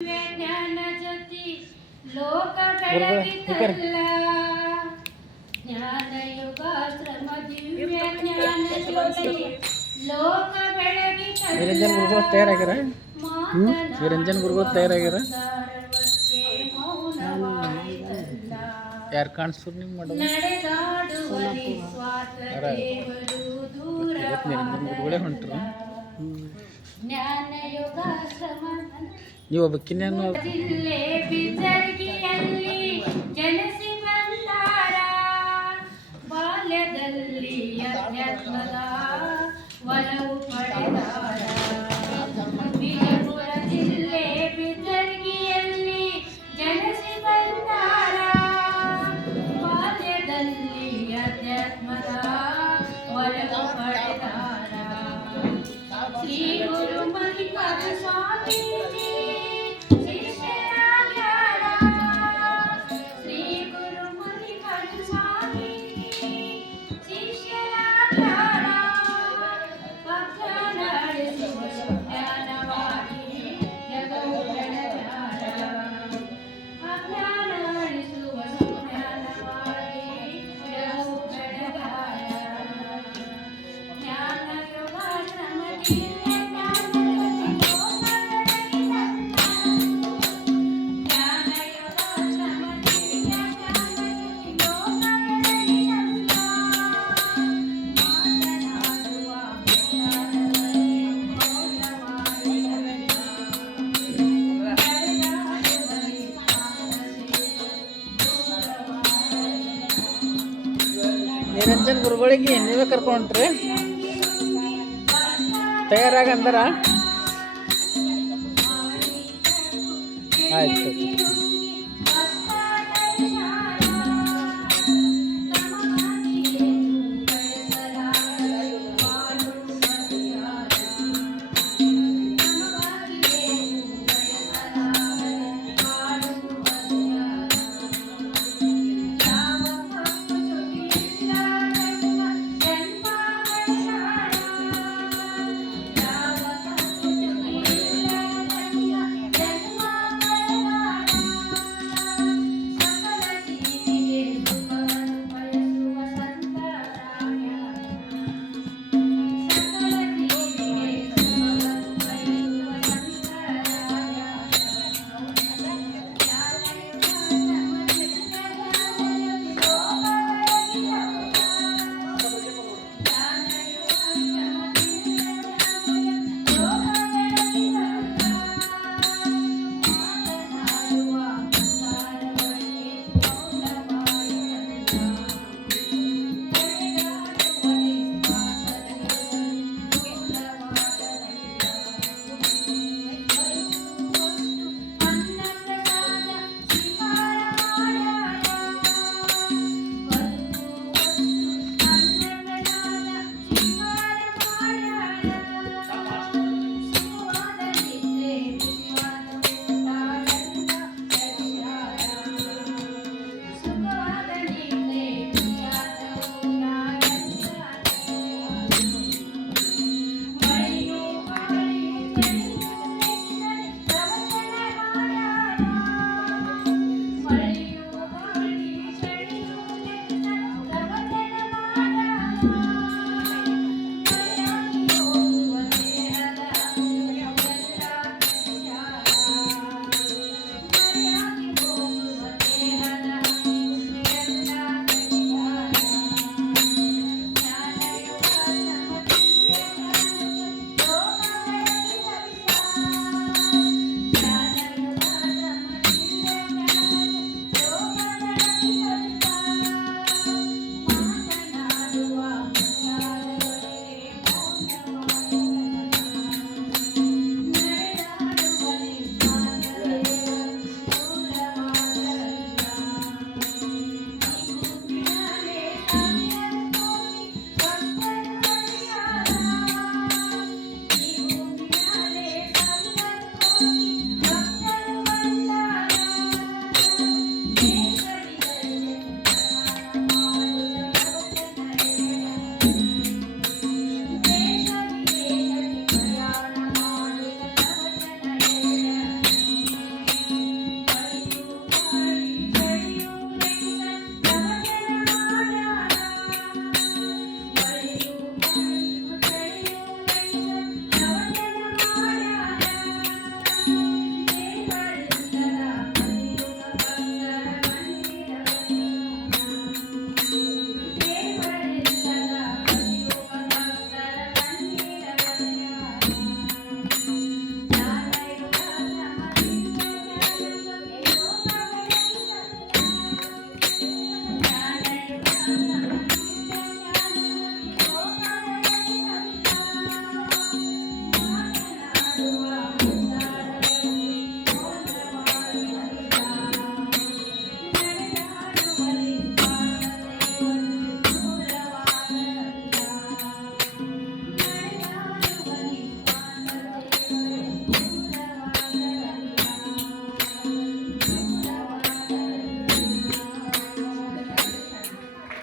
ಜ್ಞಾನ ಜ್ಯೋತಿ ಲೋಕ ಬೆಳಗಿತಲ್ಲ ಜ್ಞಾನ ಯೋಗಾಶ್ರಮ ದಿವ್ಯ ಜ್ಞಾನ ಜ್ಯೋತಿ ಲೋಕ ಬೆಳಗಿತಲ್ಲ ನಿರಂಜನ್ ಗುರುಗಳು ತಯಾರಾಗ್ಯಾರ ನಿರಂಜನ್ ಗುರುಗಳು ತಯಾರಾಗ್ಯಾರ ಯಾರು ಕಾಣಿಸ್ತಾರೆ ನಿಮ್ಮ ಮಾಡೋದು ನಿರಂಜನ್ ಗುರುಗಳೇ ಹೊಂಟ್ರು ಜ್ಞಾನ ಯೋಗಾಶ್ರಮ ನೀವು ಒಬ್ಬಕ್ಕಿನ್ನೇನು ಜಿಲ್ಲೆ ಬಿಜರ್ಗಿಯಲ್ಲಿ ಜನಿಸಿ ಬಂದಾರ ಬಾಲ್ಯದಲ್ಲಿ ಅಧ್ಯಾತ್ಮದ ಒಲವು ಪಡೆದಾರ ಬಿಜಾಪುರ ಜಿಲ್ಲೆ ಬಿಜರ್ಗಿಯಲ್ಲಿ ಜನಿಸಿ ಬಂದಾರ ಬಾಲ್ಯದಲ್ಲಿ ಅಧ್ಯಾತ್ಮದ ಒಲವು ಪಡೆದಾರ ಶ್ರೀ ಗುರು ಮಲ್ಲಿಕಾರ್ಜುನ ಸ್ವಾಮೀಜಿ ಶಿಷ್ಯರಾಗ್ಯಾರ ಶ್ರೀ ಗುರು ಮಲ್ಲಿಕಾರ್ಜುನ ಸ್ವಾಮೀಜಿ ಶಿಷ್ಯರಾಗ್ಯಾರ ಅಜ್ಞಾನ ಅಳಿಸುವ ಜ್ಞಾನವಾಗಿ ಜಗವು ಬೆಳೆದಾರ ಅಜ್ಞಾನ ಅಳಿಸುವ ಜ್ಞಾನವಾಗಿ ಜಗವು ಬೆಳೆದಾರ ಜ್ಞಾನ ಯೋಗಾಶ್ರಮದಲ್ಲಿ ನಿರಂಜನ್ ಗುರುಗಳಿಗೆ ನೀವೇ ಕರ್ಕೊಂಡ್ರಿ ತಯಾರಾಗಂದಾರ ಆಯ್ತು.